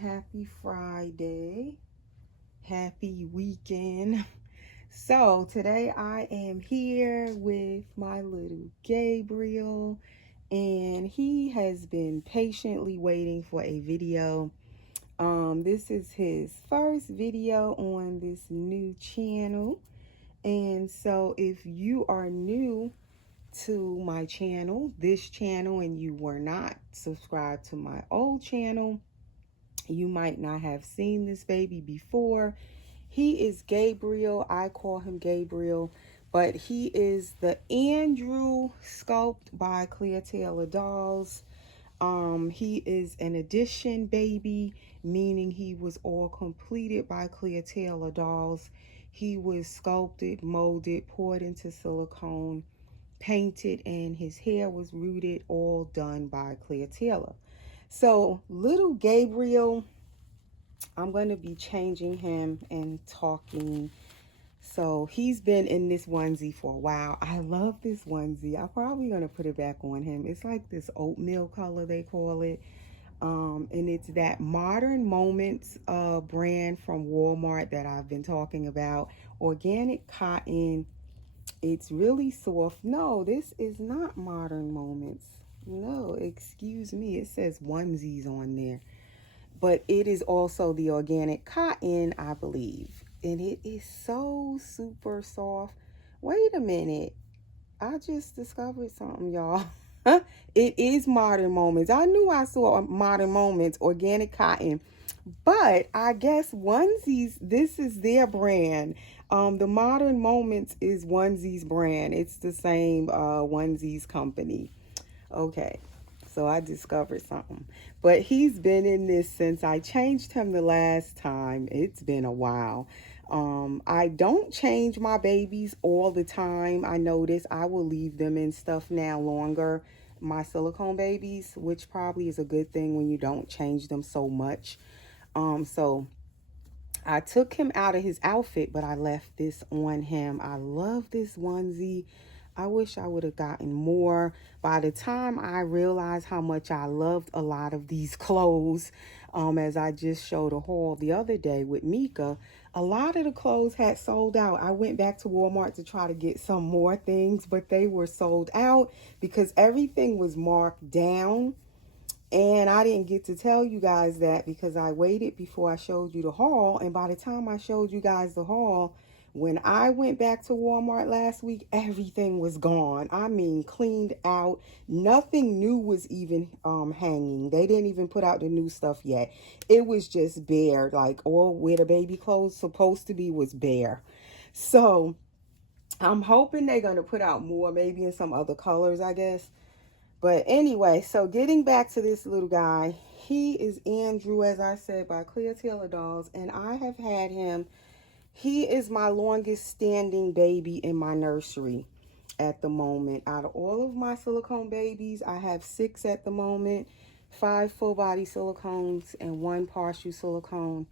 happy Friday. Happy weekend. So, today I am here with my little Gabriel, and he has been patiently waiting for a video. This is his first video on this new channel. And so, if you are new to my channel, this channel, and you were not subscribed to my old channel, you might not have seen this baby before. He is Gabriel. I call him Gabriel, but he is the Andrew sculpt by Clear Taylor Dolls. He is an addition baby, meaning he was all completed by Clear Taylor Dolls. He was sculpted, molded, poured into silicone, painted, and his hair was rooted, all done by Clear Taylor. So little Gabriel, I'm going to be changing him and talking. So he's been in this onesie for a while. I love this onesie. I'm probably going to put it back on him. It's like this oatmeal color, they call it. And it's that Modern Moments brand from Walmart that I've been talking about. Organic cotton. It's really soft. No, this is not Modern Moments. No, excuse me. It says onesies on there. But it is also the organic cotton, I believe. And it is so super soft. Wait a minute. I just discovered something, y'all. It is Modern Moments. I knew I saw Modern Moments, organic cotton. But I guess onesies, this is their brand. The Modern Moments is onesies brand. It's the same onesies company. Okay, so I discovered something. But he's been in this since I changed him the last time. It's been a while. I don't change my babies all the time. I notice I will leave them in stuff now longer. My silicone babies, which probably is a good thing when you don't change them so much. So I took him out of his outfit, but I left this on him. I love this onesie. I wish I would have gotten more. By the time I realized how much I loved a lot of these clothes, as I just showed a haul the other day with Mika, a lot of the clothes had sold out. I went back to Walmart to try to get some more things, but they were sold out because everything was marked down. And I didn't get to tell you guys that because I waited before I showed you the haul. And by the time I showed you guys the haul, when I went back to Walmart last week, everything was gone. I mean, cleaned out. Nothing new was even hanging. They didn't even put out the new stuff yet. It was just bare. Like all where the baby clothes supposed to be was bare. So I'm hoping they're going to put out more, maybe in some other colors, I guess. But anyway, so getting back to this little guy, he is Andrew, as I said, by Clear Taylor Dolls, and I have had him. He is my longest standing baby in my nursery at the moment. Out of all of my silicone babies, I have 6 at the moment, 5 full body silicones and 1 partial silicone.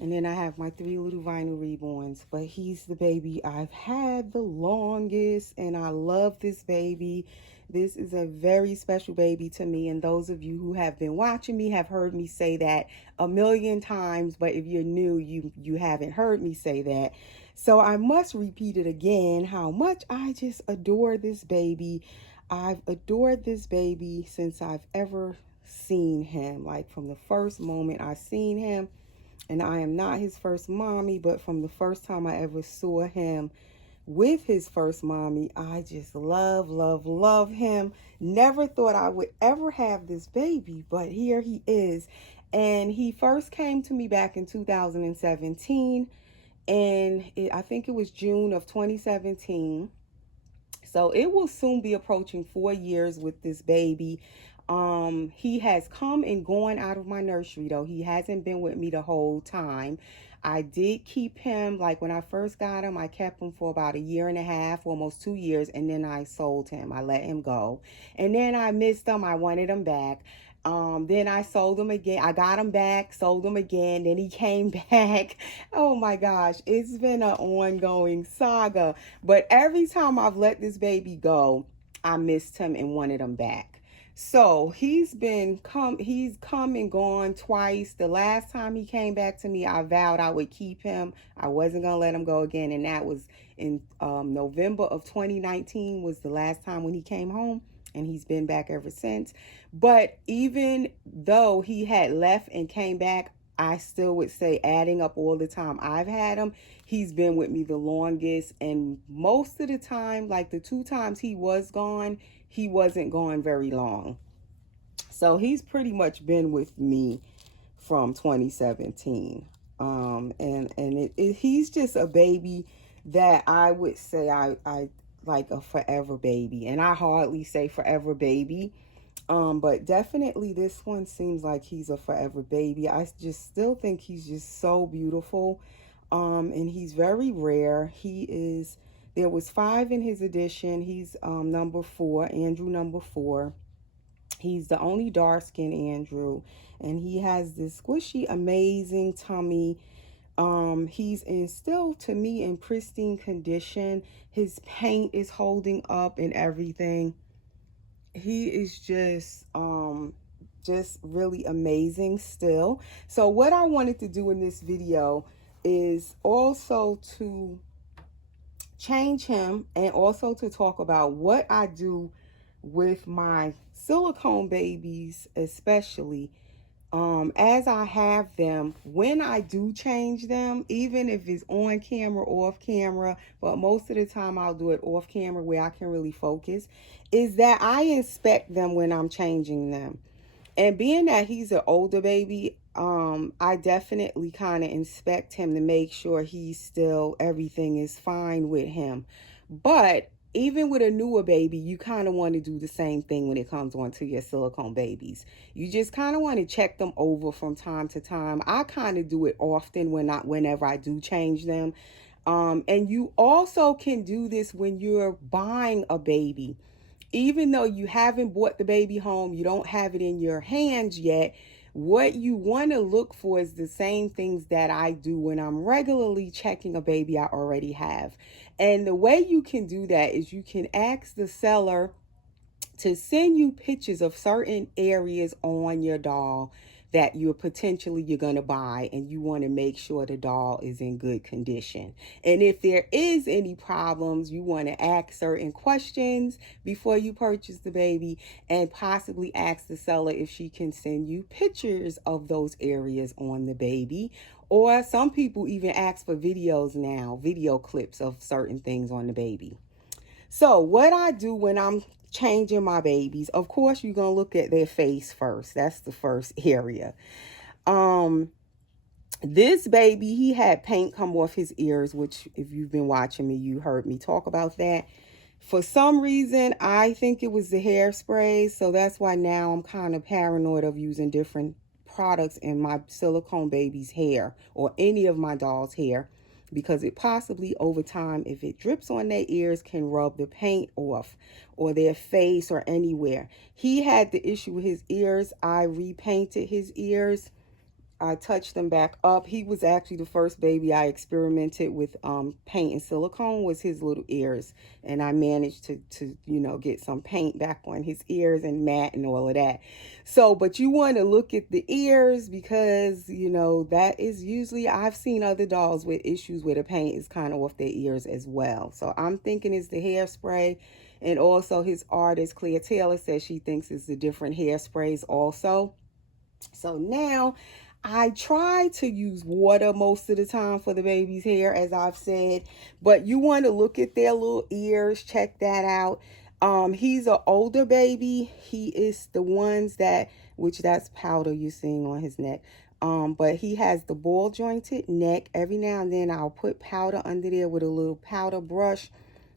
And then I have my 3 little vinyl reborns, but he's the baby I've had the longest, and I love this baby. This is a very special baby to me, and those of you who have been watching me have heard me say that a million times, but if you're new, you haven't heard me say that. So I must repeat it again, how much I just adore this baby. I've adored this baby since I've ever seen him, like from the first moment I seen him. And I am not his first mommy, but from the first time I ever saw him with his first mommy, I just love, love, love him. Never thought I would ever have this baby, but here he is. And he first came to me back in 2017, and I think it was June of 2017. So it will soon be approaching 4 years with this baby. He has come and gone out of my nursery, though. He hasn't been with me the whole time. I did keep him, like when I first got him, I kept him for about 1.5 years, almost 2 years, and then I sold him. I let him go. And then I missed him. I wanted him back. Then I sold him again. I got him back, sold him again. Then he came back. Oh my gosh, it's been an ongoing saga. But every time I've let this baby go, I missed him and wanted him back. So he's come and gone twice. The last time he came back to me, I vowed I would keep him. I wasn't gonna let him go again, and that was in November of 2019 was the last time when he came home, and he's been back ever since. But even though he had left and came back, I still would say, adding up all the time I've had him, he's been with me the longest. And most of the time, like the 2 times he was gone, he wasn't gone very long. So he's pretty much been with me from 2017. He's just a baby that I would say I like a forever baby. And I hardly say forever baby. But definitely this one seems like he's a forever baby. I just still think he's just so beautiful. And he's very rare. There was 5 in his edition. He's number 4, Andrew number 4. He's the only dark skinned Andrew, and he has this squishy, amazing tummy. He's still, to me, in pristine condition. His paint is holding up and everything. He is just really amazing still. So what I wanted to do in this video is also to change him, and also to talk about what I do with my silicone babies, especially as I have them. When I do change them, even if it's on camera, off camera, but most of the time I'll do it off camera where I can really focus, is that I inspect them when I'm changing them. And being that he's an older baby, I definitely kind of inspect him to make sure everything is fine with him. But even with a newer baby, you kind of want to do the same thing when it comes on to your silicone babies. You just kind of want to check them over from time to time. I kind of do it often whenever I do change them. And you also can do this when you're buying a baby. Even though you haven't brought the baby home, you don't have it in your hands yet, what you want to look for is the same things that I do when I'm regularly checking a baby I already have. And the way you can do that is you can ask the seller to send you pictures of certain areas on your doll that you're going to buy, and you want to make sure the doll is in good condition. And if there is any problems, you want to ask certain questions before you purchase the baby, and possibly ask the seller if she can send you pictures of those areas on the baby. Or some people even ask for videos now, video clips of certain things on the baby. So what I do when I'm changing my babies, of course, you're going to look at their face first. That's the first area. This baby, he had paint come off his ears, which if you've been watching me, you heard me talk about that. For some reason, I think it was the hairspray. So that's why now I'm kind of paranoid of using different products in my silicone baby's hair, or any of my doll's hair, because it possibly over time, if it drips on their ears, can rub the paint off, or their face, or anywhere. He had the issue with his ears. I repainted his ears. I touched them back up. He was actually the first baby I experimented with paint and silicone, was his little ears. And I managed to get some paint back on his ears and matte and all of that. So, but you want to look at the ears, because, that is usually, I've seen other dolls with issues where the paint is kind of off their ears as well. So I'm thinking it's the hairspray. And also his artist, Claire Taylor, says she thinks it's the different hairsprays also. So now I try to use water most of the time for the baby's hair, as I've said, but you want to look at their little ears, check that out. He's an older baby. He is the ones that's powder you're seeing on his neck. But he has the ball jointed neck. Every now and then I'll put powder under there with a little powder brush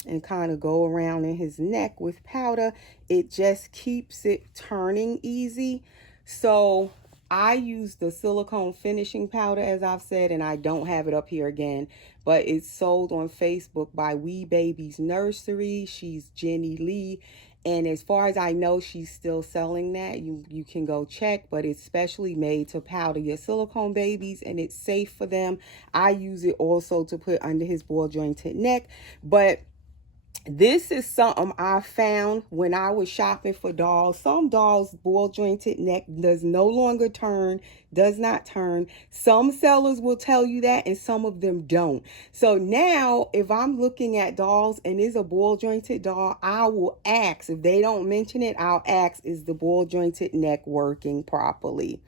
and kind of go around in his neck with powder. It just keeps it turning easy. So I use the silicone finishing powder, as I've said, and I don't have it up here again, but it's sold on Facebook by Wee Baby's Nursery. She's Jenny Lee, and as far as I know, she's still selling that. You can go check, but it's specially made to powder your silicone babies, and it's safe for them. I use it also to put under his ball jointed neck, but This is something I found when I was shopping for dolls. Some dolls, ball jointed neck does no longer turn, does not turn. Some sellers will tell you that and some of them don't. So now if I'm looking at dolls and it's a ball jointed doll, I will ask. If they don't mention it, I'll ask, is the ball jointed neck working properly?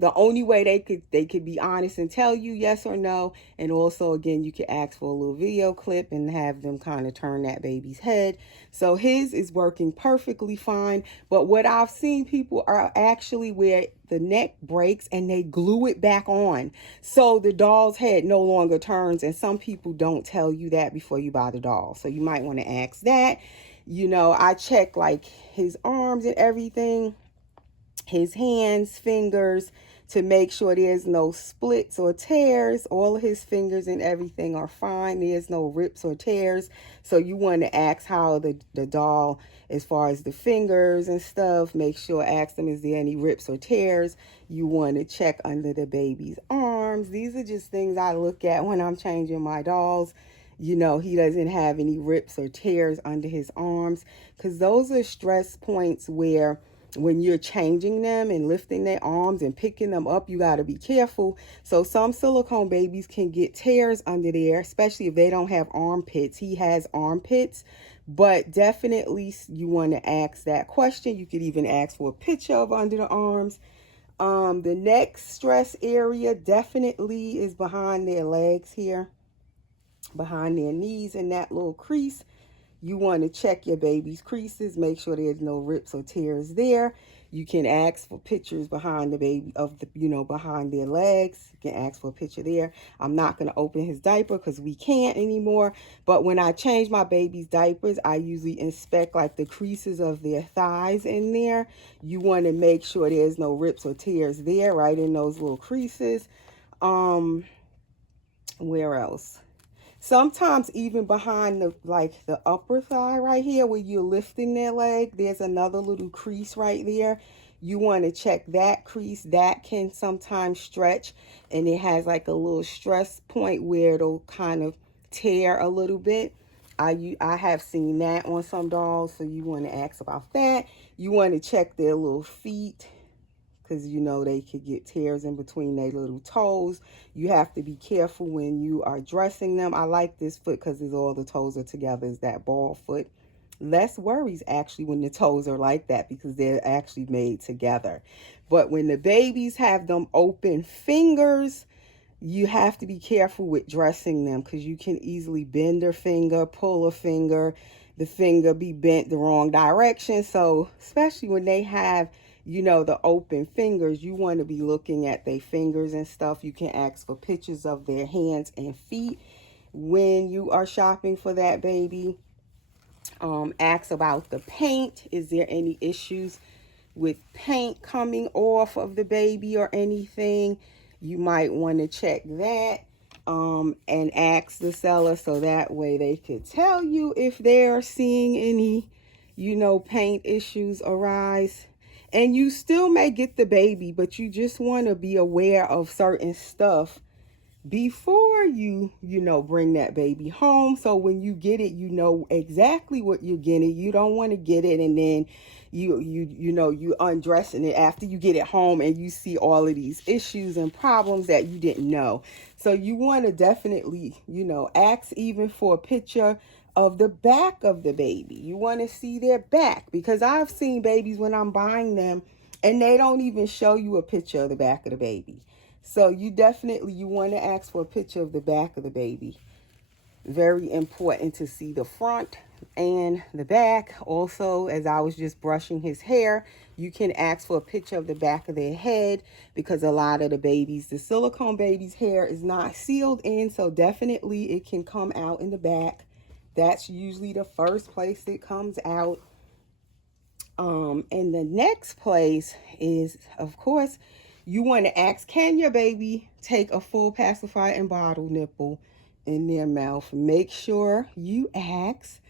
The only way they could be honest and tell you yes or no. And also, again, you could ask for a little video clip and have them kind of turn that baby's head. So his is working perfectly fine. But what I've seen people are actually where the neck breaks and they glue it back on, so the doll's head no longer turns. And some people don't tell you that before you buy the doll, so you might want to ask that. I check like his arms and everything, his hands, fingers, to make sure there's no splits or tears. All of his fingers and everything are fine. There's no rips or tears. So you want to ask how the doll, as far as the fingers and stuff, make sure, ask them, is there any rips or tears? You want to check under the baby's arms. These are just things I look at when I'm changing my dolls. He doesn't have any rips or tears under his arms, because those are stress points where when you're changing them and lifting their arms and picking them up, you got to be careful. So some silicone babies can get tears under there, especially if they don't have armpits. He has armpits, but definitely you want to ask that question. You could even ask for a picture of under the arms. The next stress area definitely is behind their legs here, behind their knees, and that little crease. You want to check your baby's creases, make sure there's no rips or tears there. You can ask for pictures behind the baby behind their legs. You can ask for a picture there. I'm not going to open his diaper because we can't anymore. But when I change my baby's diapers, I usually inspect like the creases of their thighs in there. You want to make sure there's no rips or tears there, right in those little creases. Where else? Sometimes even behind the upper thigh right here where you're lifting their leg, there's another little crease right there. You want to check that crease. That can sometimes stretch, and it has like a little stress point where it'll kind of tear a little bit. I have seen that on some dolls, so you want to ask about that. You want to check their little feet, because they could get tears in between their little toes. You have to be careful when you are dressing them. I like this foot because all the toes are together, is that ball foot. Less worries actually when the toes are like that, because they're actually made together. But when the babies have them open fingers, you have to be careful with dressing them, because you can easily bend a finger, pull a finger, the finger be bent the wrong direction. So especially when they have the open fingers, you want to be looking at their fingers and stuff. You can ask for pictures of their hands and feet when you are shopping for that baby. Ask about the paint. Is there any issues with paint coming off of the baby or anything? You might want to check that and ask the seller, so that way they could tell you if they're seeing any paint issues arise. And you still may get the baby, but you just want to be aware of certain stuff before you bring that baby home. So when you get it, you know exactly what you're getting. You don't want to get it and then you undressing it after you get it home and you see all of these issues and problems that you didn't know. So you want to definitely ask even for a picture of the back of the baby. You want to see their back, because I've seen babies when I'm buying them and they don't even show you a picture of the back of the baby. So you want to ask for a picture of the back of the baby. Very important to see the front and the back. Also, as I was just brushing his hair, you can ask for a picture of the back of their head, because a lot of the silicone babies' hair is not sealed in, so definitely it can come out in the back. That's usually the first place it comes out. And the next place is, of course, you want to ask, can your baby take a full pacifier and bottle nipple in their mouth? Make sure you ask.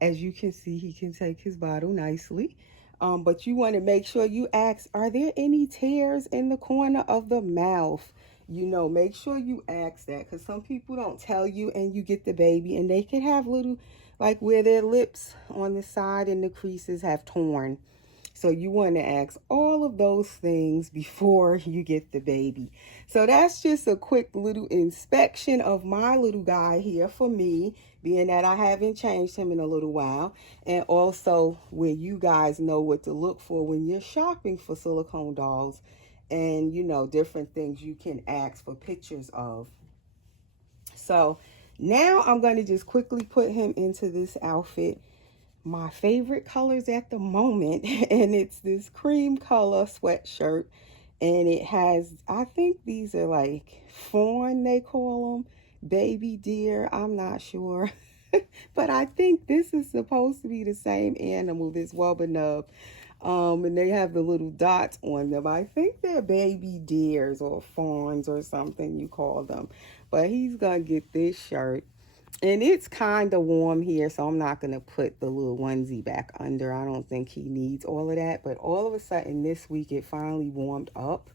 As you can see, he can take his bottle nicely. But you want to make sure you ask, are there any tears in the corner of the mouth? Make sure you ask that, because some people don't tell you and you get the baby and they can have little like where their lips on the side and the creases have torn. So you want to ask all of those things before you get the baby. So that's just a quick little inspection of my little guy here for me, being that I haven't changed him in a little while. And also where you guys know what to look for when you're shopping for silicone dolls, and you know, different things you can ask for pictures of. So now I'm going to just quickly put him into this outfit. My favorite colors at the moment, and it's this cream color sweatshirt, and it has, I think these are like fawn, they call them, baby deer, I'm not sure. But I think this is supposed to be the same animal, this wubbanub. And they have the little dots on them. I think they're baby deers or fawns or something you call them. But he's gonna get this shirt. And it's kind of warm here, so I'm not going to put the little onesie back under. I don't think he needs all of that. But all of a sudden this week, it finally warmed up.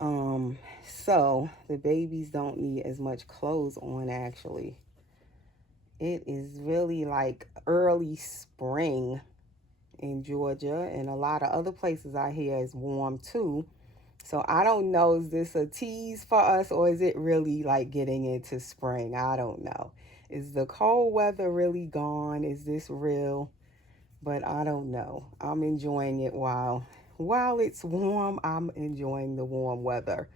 So the babies don't need as much clothes on, actually. It is really like early spring in Georgia, and a lot of other places out here is warm too. So I don't know, is this a tease for us, or is it really like getting into spring? I don't know. Is the cold weather really gone? Is this real? But I don't know. I'm enjoying it while it's warm. I'm enjoying the warm weather.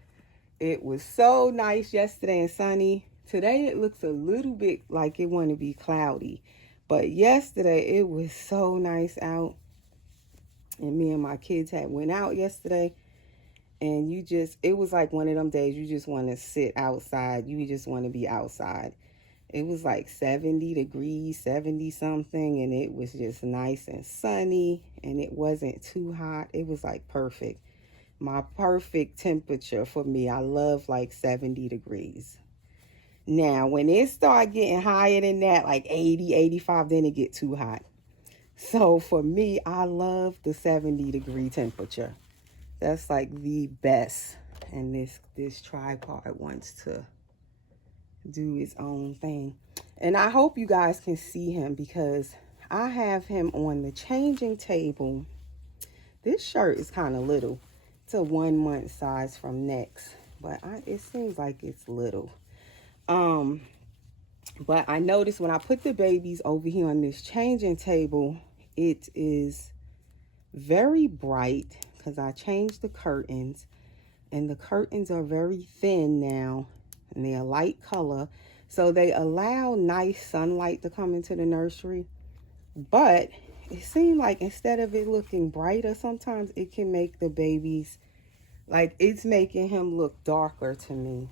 It was so nice yesterday and sunny. Today it looks a little bit like it want to be cloudy. But yesterday it was so nice out. And me and my kids had went out yesterday. And it was like one of them days you just want to sit outside. You just want to be outside. It was like 70 degrees, 70 something, and it was just nice and sunny, and it wasn't too hot. It was like perfect. My perfect temperature for me. I love like 70 degrees. Now, when it start getting higher than that, like 80, 85, then it get too hot. So for me, I love the 70-degree temperature. That's like the best. And this tripod wants to do its own thing. And I hope you guys can see him, because I have him on the changing table. This shirt is kind of little. It's a 1 month size from Next, but it seems like it's little. But I noticed when I put the babies over here on this changing table, it is very bright because I changed the curtains, and the curtains are very thin now, and they're light color, so they allow nice sunlight to come into the nursery. But it seemed like instead of it looking brighter, sometimes it can make the babies, like it's making him look darker to me.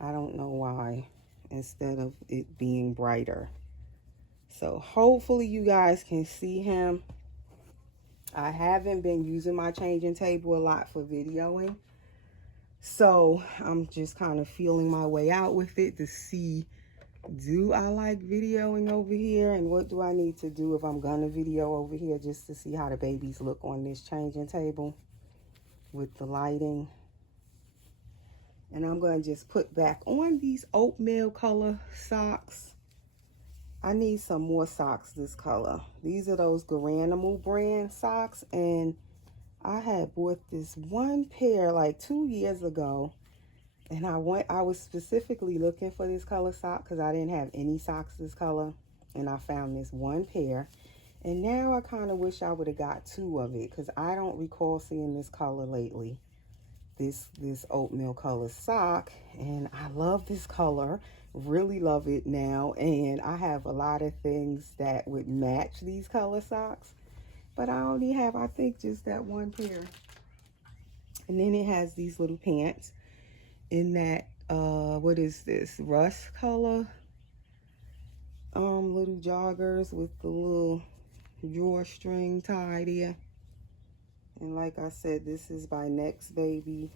I don't know why, instead of it being brighter. So hopefully you guys can see him. I haven't been using my changing table a lot for videoing, so I'm just kind of feeling my way out with it to see, do I like videoing over here, and what do I need to do if I'm gonna video over here, just to see how the babies look on this changing table with the lighting. And I'm going to just put back on these oatmeal color socks. I need some more socks this color. These are those Garanimal brand socks, and I had bought this one pair like 2 years ago, and I was specifically looking for this color sock because I didn't have any socks this color, and I found this one pair. And now I kind of wish I would have got two of it, because I don't recall seeing this color lately. This oatmeal color sock, and I love this color, really love it now, and I have a lot of things that would match these color socks, but I only have, I think, just that one pair. And then it has these little pants in that what is this, rust color, little joggers with the little drawstring tied here. And like I said, this is by Next Baby,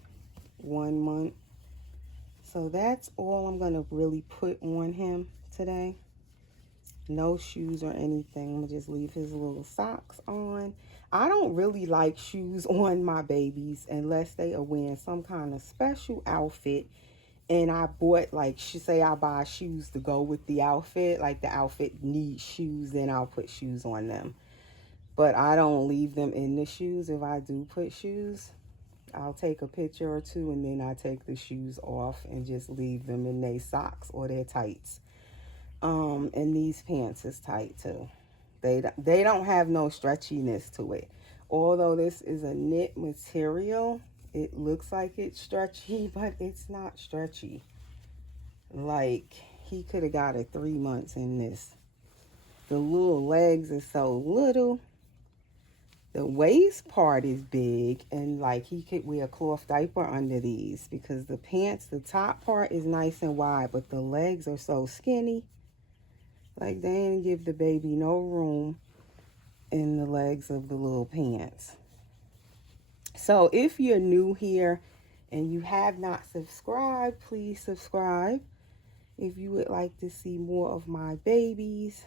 1 month. So that's all I'm gonna really put on him today. No shoes or anything. I'm gonna just leave his little socks on. I don't really like shoes on my babies unless they are wearing some kind of special outfit. And I bought, like, say I buy shoes to go with the outfit. Like, the outfit needs shoes, then I'll put shoes on them. But I don't leave them in the shoes. If I do put shoes, I'll take a picture or two, and then I take the shoes off and just leave them in their socks or their tights. And these pants is tight too. They don't have no stretchiness to it. Although this is a knit material, it looks like it's stretchy, but it's not stretchy. Like, he could have got it 3 months in this. The little legs are so little. The waist part is big, and like he could wear a cloth diaper under these, because the pants, the top part is nice and wide, but the legs are so skinny. Like, they didn't give the baby no room in the legs of the little pants. So if you're new here and you have not subscribed, please subscribe. If you would like to see more of my babies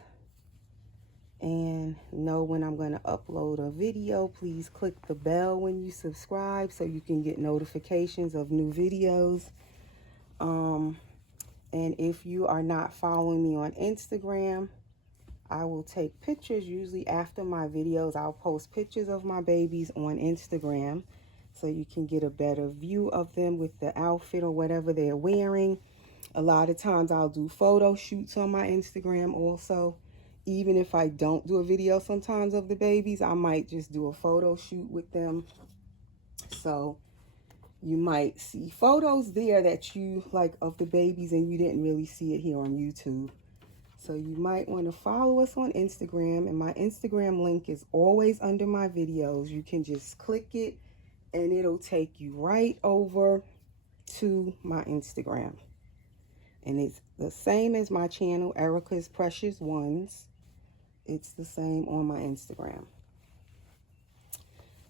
and know when I'm going to upload a video, please click the bell when you subscribe so you can get notifications of new videos. And if you are not following me on Instagram, I will take pictures usually after my videos. I'll post pictures of my babies on Instagram so you can get a better view of them with the outfit or whatever they're wearing. A lot of times I'll do photo shoots on my Instagram also. Even if I don't do a video sometimes of the babies, I might just do a photo shoot with them. So you might see photos there that you like of the babies and you didn't really see it here on YouTube. So you might want to follow us on Instagram, and my Instagram link is always under my videos. You can just click it and it'll take you right over to my Instagram. And it's the same as my channel, Erica's Precious Ones. It's the same on my Instagram.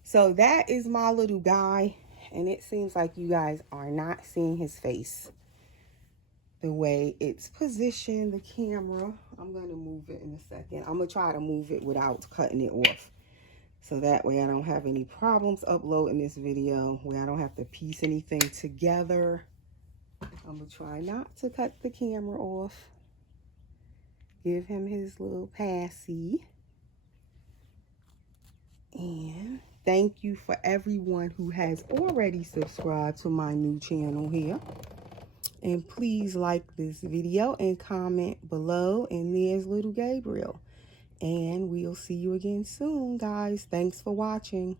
So that is my little guy. And it seems like you guys are not seeing his face the way it's positioned, the camera. I'm going to move it in a second. I'm going to try to move it without cutting it off. So that way I don't have any problems uploading this video, where I don't have to piece anything together. I'm going to try not to cut the camera off. Give him his little passy. And thank you for everyone who has already subscribed to my new channel here. And please like this video and comment below. And there's little Gabriel. And we'll see you again soon, guys. Thanks for watching.